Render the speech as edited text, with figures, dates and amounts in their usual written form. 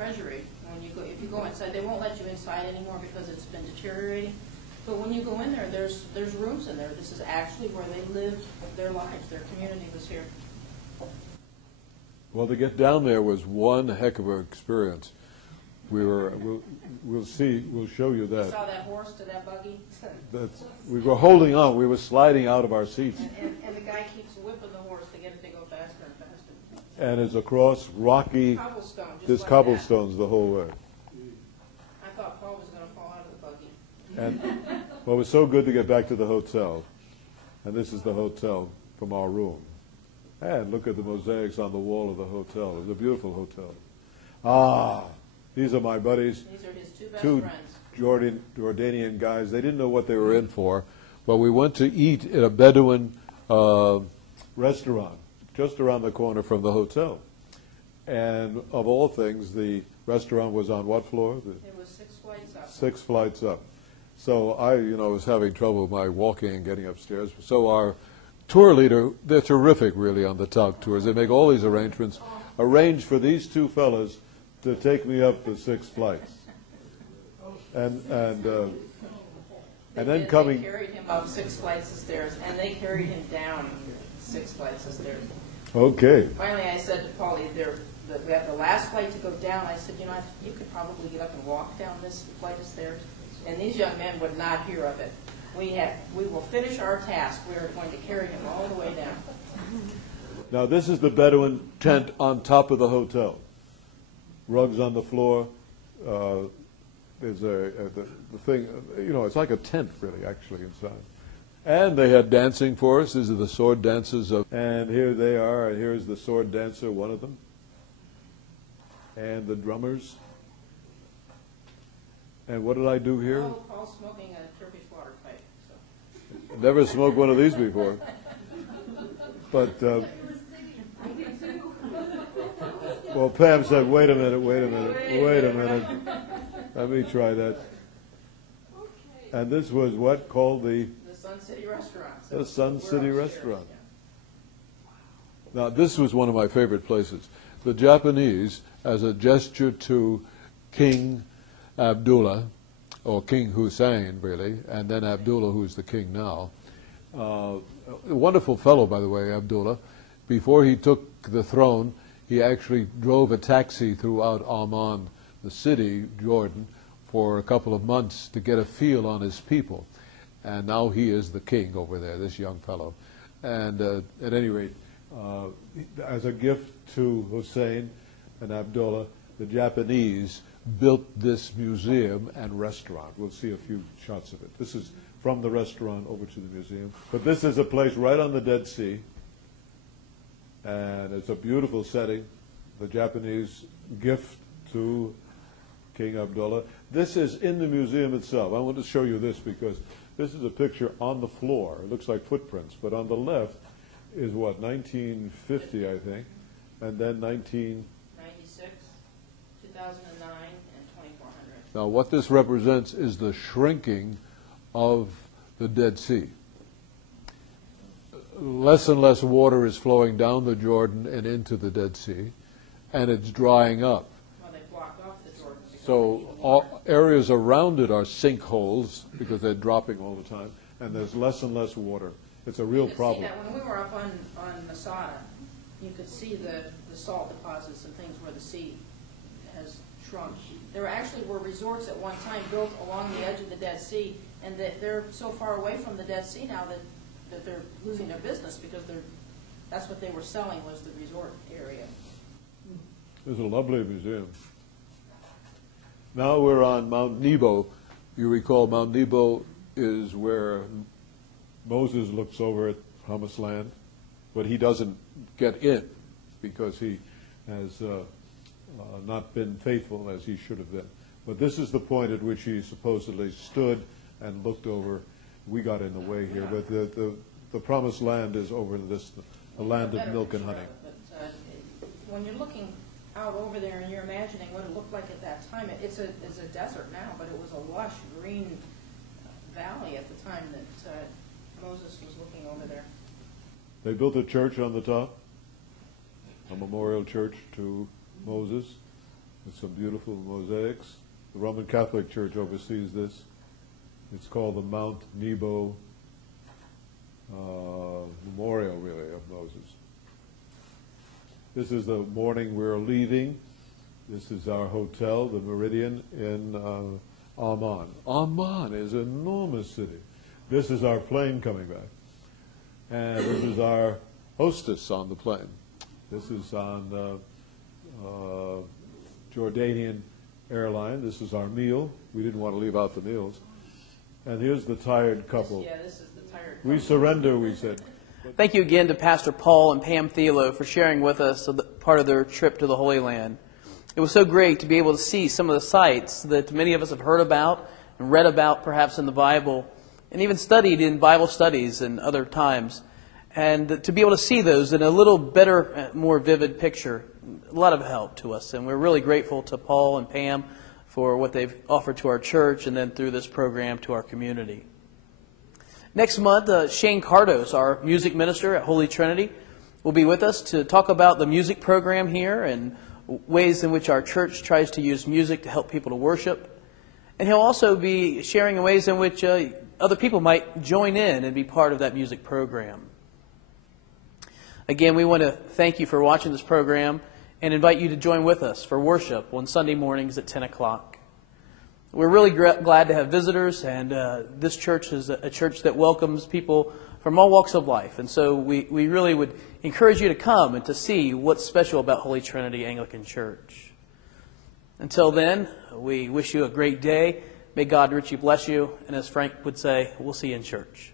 treasury. When you go, if you go inside, they won't let you inside anymore because it's been deteriorating. But when you go in there, there's rooms in there. This is actually where they lived their lives. Their community was here. Well, to get down there was one heck of an experience. We'll show you that. You saw that horse to that buggy? We were holding on. We were sliding out of our seats. And the guy keeps whipping the horse to get it to go faster and faster. And it's across rocky, there's cobblestones the whole way. I thought Paul was going to fall out of the buggy. And well, it was so good to get back to the hotel. And this is the hotel from our room. And look at the mosaics on the wall of the hotel. It's a beautiful hotel. Ah, these are my buddies. These are his two best friends. Jordanian guys. They didn't know what they were in for, but we went to eat at a Bedouin restaurant just around the corner from the hotel. And of all things, the restaurant was on what floor? It was 6 flights up. 6 flights up. So I, was having trouble with my walking and getting upstairs. So our tour leader, they're terrific really on the top tours. They make all these arrangements, arrange for these two fellas to take me up the 6 flights. And then coming... They carried him up 6 flights of stairs, and they carried him down 6 flights of stairs. Okay. Finally, I said to Paulie, we have the last flight to go down. I said, you could probably get up and walk down this flight of stairs. And these young men would not hear of it. We will finish our task. We are going to carry him all the way down. Now, this is the Bedouin tent on top of the hotel. Rugs on the floor. There's the thing, it's like a tent, really, actually, inside. And they had dancing for us. These are the sword dances. And here they are. And here's the sword dancer, one of them. And the drummers. And what did I do here? Paul's smoking a Turkish water pipe. So. Never smoked one of these before. But, well, Pam said, wait a minute. Let me try that. And this was what called the Sun City Restaurant. The Sun City Restaurant. Now, this was one of my favorite places. The Japanese, as a gesture to King Abdullah, or King Hussein, really, and then Abdullah, who's the king now. A wonderful fellow, by the way, Abdullah. Before he took the throne, he actually drove a taxi throughout Amman, the city, Jordan, for a couple of months to get a feel on his people. And now he is the king over there, this young fellow. And at any rate, as a gift to Hussein and Abdullah, the Japanese built this museum and restaurant. We'll see a few shots of it. This is from the restaurant over to the museum. But this is a place right on the Dead Sea. And it's a beautiful setting. The Japanese gift to King Abdullah. This is in the museum itself. I want to show you this because this is a picture on the floor. It looks like footprints. But on the left is what, 1950, I think. And then 1996, 2009, and 2400. Now, what this represents is the shrinking of the Dead Sea. Less and less water is flowing down the Jordan and into the Dead Sea, and it's drying up. Well, they blocked off the Jordan. So all areas around it are sinkholes because they're dropping all the time, and there's less and less water. It's a real problem. See that when we were up on Masada, you could see the salt deposits and things where the sea has shrunk. There actually were resorts at one time built along the edge of the Dead Sea, and they're so far away from the Dead Sea now that they're losing their business because that's what they were selling was the resort area. It's a lovely museum. Now we're on Mount Nebo. You recall Mount Nebo is where Moses looks over at Promised Land, but he doesn't get in because he has not been faithful as he should have been. But this is the point at which he supposedly stood and looked over. We got in the way here, but the Promised Land is over this, the land of milk and honey. But when you're looking out over there and you're imagining what it looked like at that time, it's a desert now, but it was a lush green valley at the time that Moses was looking over there. They built a church on the top, a memorial church to Moses, with some beautiful mosaics. The Roman Catholic Church oversees this. It's called the Mount Nebo Memorial, really, of Moses. This is the morning we're leaving. This is our hotel, the Meridian in Amman. Amman is an enormous city. This is our plane coming back. And this is our hostess on the plane. This is on Jordanian airline. This is our meal. We didn't want to leave out the meals. And here's the tired couple. Yeah, this is the tired couple. We surrender, we said. Thank you again to Pastor Paul and Pam Thelo for sharing with us part of their trip to the Holy Land. It was so great to be able to see some of the sites that many of us have heard about and read about perhaps in the Bible and even studied in Bible studies and other times. And to be able to see those in a little better, more vivid picture, a lot of help to us. And we're really grateful to Paul and Pam for what they've offered to our church and then through this program to our community. Next month, Shane Cardos, our music minister at Holy Trinity, will be with us to talk about the music program here and ways in which our church tries to use music to help people to worship. And he'll also be sharing ways in which other people might join in and be part of that music program. Again, we want to thank you for watching this program and invite you to join with us for worship on Sunday mornings at 10 o'clock. We're really glad to have visitors, and this church is a church that welcomes people from all walks of life. And so we really would encourage you to come and to see what's special about Holy Trinity Anglican Church. Until then, we wish you a great day. May God richly bless you. And as Frank would say, we'll see you in church.